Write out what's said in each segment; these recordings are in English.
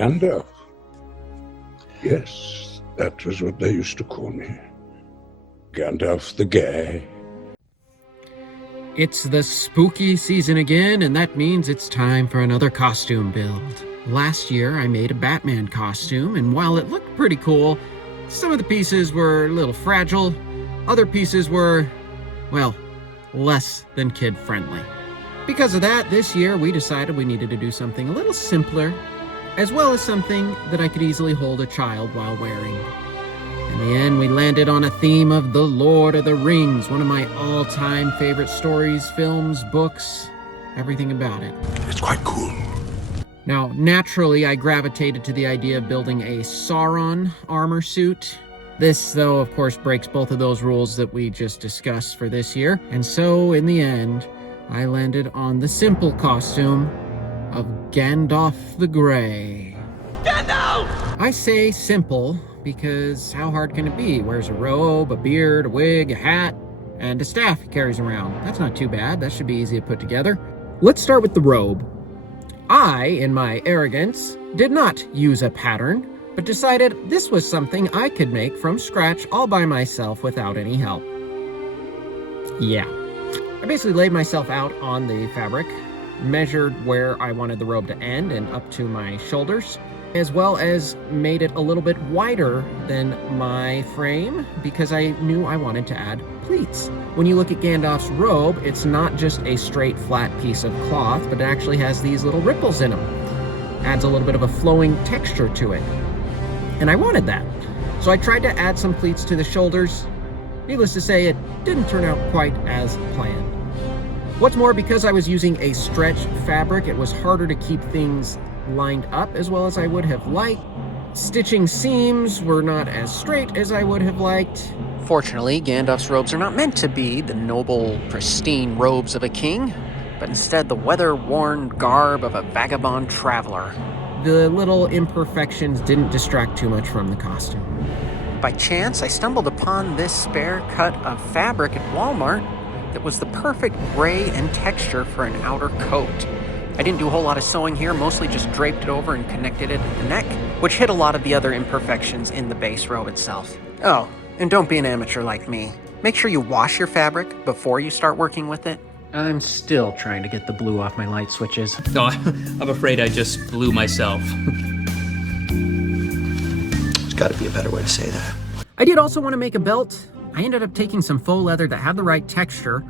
Gandalf. Yes, that was what they used to call me. Gandalf the Grey. It's the spooky season again, and that means it's time for another costume build. Last year, I made a Batman costume, and while it looked pretty cool, some of the pieces were a little fragile. Other pieces were, well, less than kid-friendly. Because of that, this year we decided we needed to do something a little simpler, as well as something that I could easily hold a child while wearing. In the end, we landed on a theme of The Lord of the Rings, one of my all-time favorite stories, films, books, everything about it. It's quite cool. Now, naturally, I gravitated to the idea of building a Sauron armor suit. This, though, of course, breaks both of those rules that we just discussed for this year. And so, in the end, I landed on the simple costume of Gandalf the Grey. Gandalf! I say simple because how hard can it be? Wears a robe, a beard, a wig, a hat, and a staff he carries around. That's not too bad. That should be easy to put together. Let's start with the robe. I, in my arrogance, did not use a pattern, but decided this was something I could make from scratch all by myself without any help. Yeah. I basically laid myself out on the fabric, measured where I wanted the robe to end and up to my shoulders, as well as made it a little bit wider than my frame because I knew I wanted to add pleats. When you look at Gandalf's robe, it's not just a straight flat piece of cloth, but it actually has these little ripples in them. Adds a little bit of a flowing texture to it. And I wanted that. So I tried to add some pleats to the shoulders. Needless to say, it didn't turn out quite as planned. What's more, because I was using a stretch fabric, it was harder to keep things lined up as well as I would have liked. Stitching seams were not as straight as I would have liked. Fortunately, Gandalf's robes are not meant to be the noble, pristine robes of a king, but instead the weather-worn garb of a vagabond traveler. The little imperfections didn't distract too much from the costume. By chance, I stumbled upon this spare cut of fabric at Walmart that was the perfect gray and texture for an outer coat. I didn't do a whole lot of sewing here, mostly just draped it over and connected it at the neck, which hid a lot of the other imperfections in the base robe itself. Oh, and don't be an amateur like me. Make sure you wash your fabric before you start working with it. I'm still trying to get the blue off my light switches. No, I'm afraid I just blew myself. There's got to be a better way to say that. I did also want to make a belt. I ended up taking some faux leather that had the right texture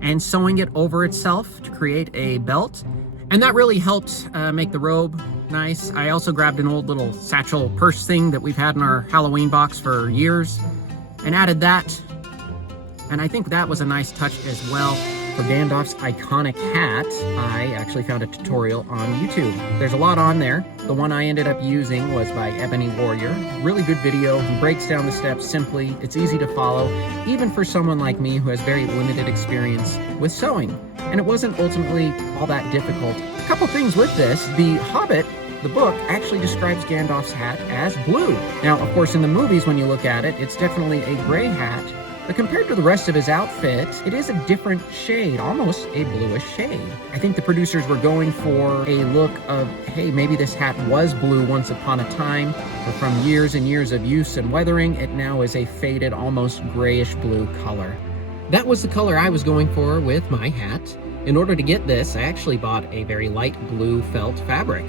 and sewing it over itself to create a belt. And that really helped make the robe nice. I also grabbed an old little satchel purse thing that we've had in our Halloween box for years and added that. And I think that was a nice touch as well. For Gandalf's iconic hat, I actually found a tutorial on YouTube. There's a lot on there. The one I ended up using was by Ebony Warrior. Really good video. He breaks down the steps simply. It's easy to follow, even for someone like me who has very limited experience with sewing. And it wasn't ultimately all that difficult. A couple things with this. The Hobbit, the book, actually describes Gandalf's hat as blue. Now, of course, in the movies, when you look at it, it's definitely a gray hat. But compared to the rest of his outfit, it is a different shade, almost a bluish shade. I think the producers were going for a look of, hey, maybe this hat was blue once upon a time, but from years and years of use and weathering, it now is a faded, almost grayish blue color. That was the color I was going for with my hat. In order to get this, I actually bought a very light blue felt fabric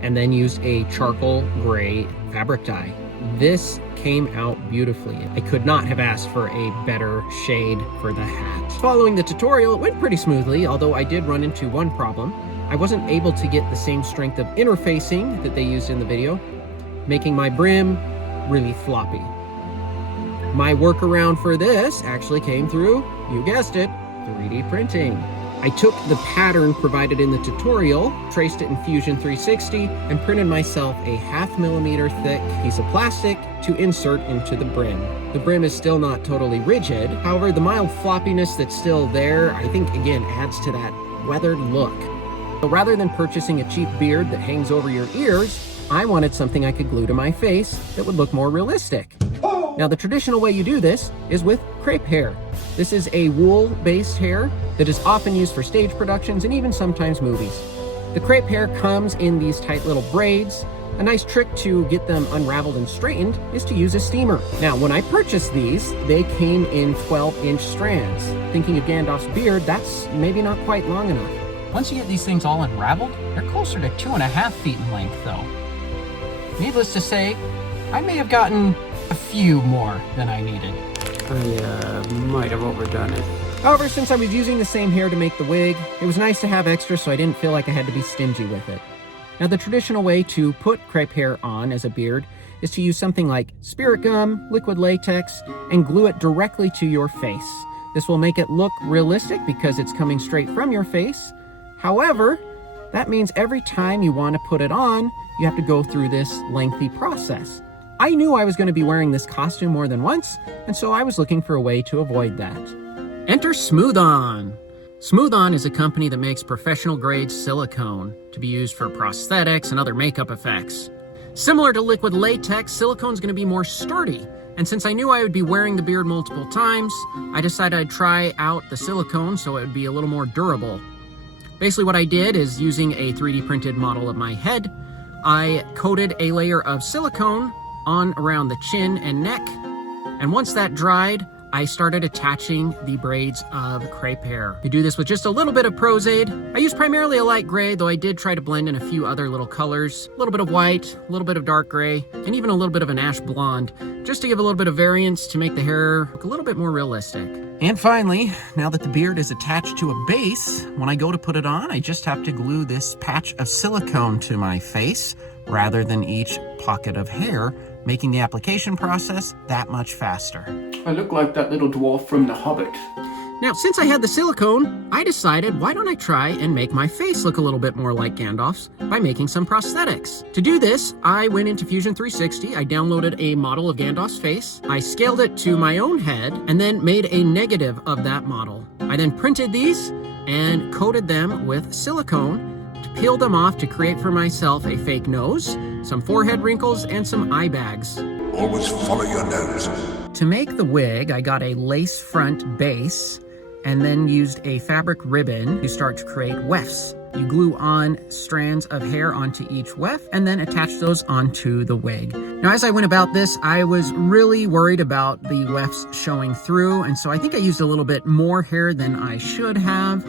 and then used a charcoal gray fabric dye. This came out beautifully. I could not have asked for a better shade for the hat. Following the tutorial, it went pretty smoothly, although I did run into one problem. I wasn't able to get the same strength of interfacing that they used in the video, making my brim really floppy. My workaround for this actually came through, you guessed it, 3D printing. I took the pattern provided in the tutorial, traced it in Fusion 360, and printed myself a 0.5 millimeter thick piece of plastic to insert into the brim. The brim is still not totally rigid, however, the mild floppiness that's still there, I think, again, adds to that weathered look. So rather than purchasing a cheap beard that hangs over your ears, I wanted something I could glue to my face that would look more realistic. Now, the traditional way you do this is with crepe hair. This is a wool-based hair that is often used for stage productions and even sometimes movies. The crepe hair comes in these tight little braids A nice trick to get them unraveled and straightened is to use a steamer. Now, when I purchased these, they came in 12-inch strands. Thinking of Gandalf's beard, that's maybe not quite long enough. Once you get these things all unraveled, they're closer to 2.5 feet in length, though. Needless to say, I may have gotten a few more than I needed. I might have overdone it. However, since I was using the same hair to make the wig, it was nice to have extra so I didn't feel like I had to be stingy with it. Now, the traditional way to put crepe hair on as a beard is to use something like spirit gum, liquid latex, and glue it directly to your face. This will make it look realistic because it's coming straight from your face. However, that means every time you want to put it on, you have to go through this lengthy process. I knew I was going to be wearing this costume more than once, and so I was looking for a way to avoid that. Enter Smooth On. Smooth On is a company that makes professional-grade silicone to be used for prosthetics and other makeup effects. Similar to liquid latex, silicone is going to be more sturdy, and since I knew I would be wearing the beard multiple times, I decided I'd try out the silicone so it would be a little more durable. Basically what I did is, using a 3D printed model of my head, I coated a layer of silicone on around the chin and neck, and once that dried, I started attaching the braids of crepe hair. You do this with just a little bit of Prosade. I used primarily a light gray, though I did try to blend in a few other little colors. A little bit of white, a little bit of dark gray, and even a little bit of an ash blonde, just to give a little bit of variance to make the hair look a little bit more realistic. And finally, now that the beard is attached to a base, when I go to put it on, I just have to glue this patch of silicone to my face rather than each pocket of hair, making the application process that much faster. I look like that little dwarf from The Hobbit. Now, since I had the silicone, I decided, why don't I try and make my face look a little bit more like Gandalf's by making some prosthetics. To do this, I went into Fusion 360, I downloaded a model of Gandalf's face, I scaled it to my own head, and then made a negative of that model. I then printed these and coated them with silicone to peel them off to create for myself a fake nose, some forehead wrinkles, and some eye bags. Always follow your nose. To make the wig, I got a lace front base and then used a fabric ribbon to start to create wefts. You glue on strands of hair onto each weft and then attach those onto the wig. Now, as I went about this, I was really worried about the wefts showing through, and so I think I used a little bit more hair than I should have.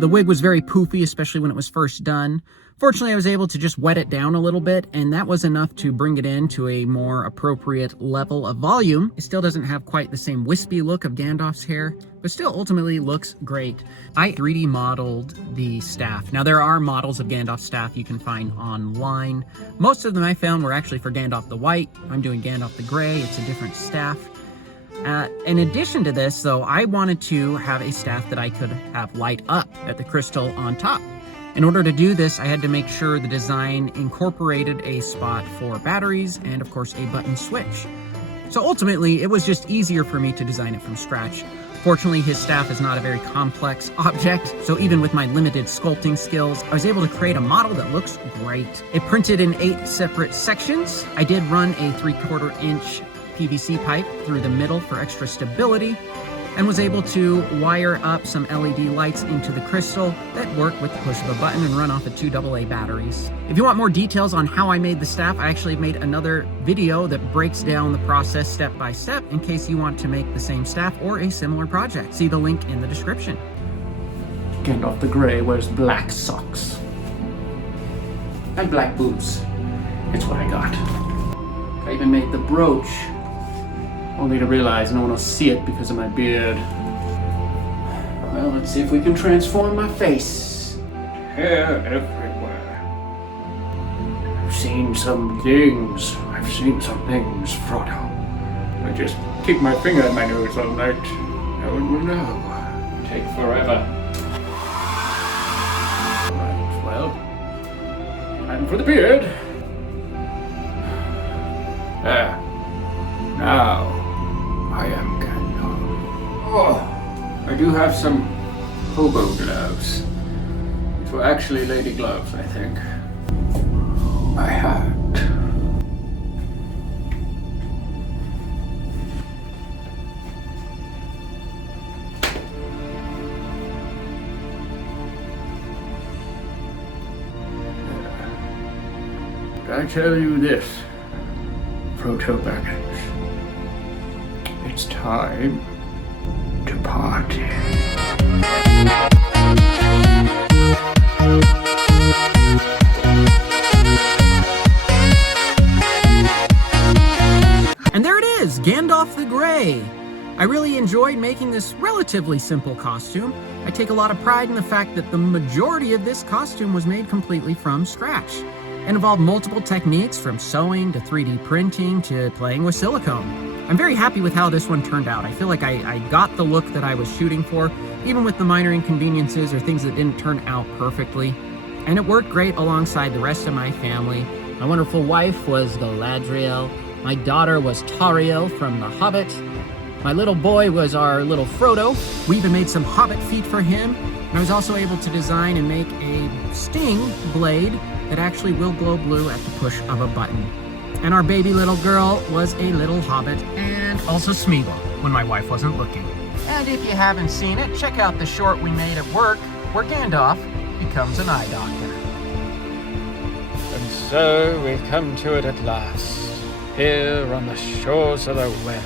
The wig was very poofy, especially when it was first done. Fortunately, I was able to just wet it down a little bit, and that was enough to bring it into a more appropriate level of volume. It still doesn't have quite the same wispy look of Gandalf's hair, but still ultimately looks great. I 3D modeled the staff. Now, there are models of Gandalf's staff you can find online. Most of them I found were actually for Gandalf the White. I'm doing Gandalf the Grey. It's a different staff. In addition to this, though, I wanted to have a staff that I could have light up at the crystal on top. In order to do this, I had to make sure the design incorporated a spot for batteries and, of course, a button switch. So ultimately, it was just easier for me to design it from scratch. Fortunately, his staff is not a very complex object, so even with my limited sculpting skills, I was able to create a model that looks great. It printed in 8 separate sections. I did run a 3/4 inch PVC pipe through the middle for extra stability, and was able to wire up some LED lights into the crystal that work with the push of a button and run off of 2 AA batteries. If you want more details on how I made the staff, I actually made another video that breaks down the process step by step in case you want to make the same staff or a similar project. See the link in the description. Gandalf the Grey wears black socks. And black boots. It's what I got. I even made the brooch. Only to realize no one will see it because of my beard. Well, let's see if we can transform my face. Hair everywhere. I've seen some things, Frodo. I just keep my finger in my nose all night. No one will know. Take forever. Right, well, time for the beard. There. Now, I am Gandalf. Oh, I do have some hobo gloves. These were actually lady gloves, I think. My hat. I tell you this, Proto-Baggins, it's time to party. And there it is, Gandalf the Grey. I really enjoyed making this relatively simple costume. I take a lot of pride in the fact that the majority of this costume was made completely from scratch and involved multiple techniques from sewing to 3D printing to playing with silicone. I'm very happy with how this one turned out. I feel like I got the look that I was shooting for, even with the minor inconveniences or things that didn't turn out perfectly. And it worked great alongside the rest of my family. My wonderful wife was Galadriel. My daughter was Tauriel from The Hobbit. My little boy was our little Frodo. We even made some Hobbit feet for him. And I was also able to design and make a sting blade that actually will glow blue at the push of a button. And our baby little girl was a little Hobbit and also Smeagol when my wife wasn't looking. And if you haven't seen it, check out the short we made at work where Gandalf becomes an eye doctor. And so we come to it at last. Here on the shores of the web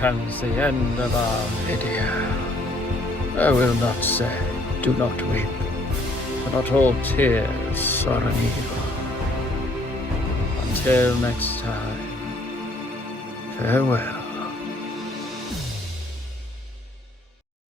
comes the end of our video. I will not say, do not weep, for not all tears are an evil. Until next time, farewell.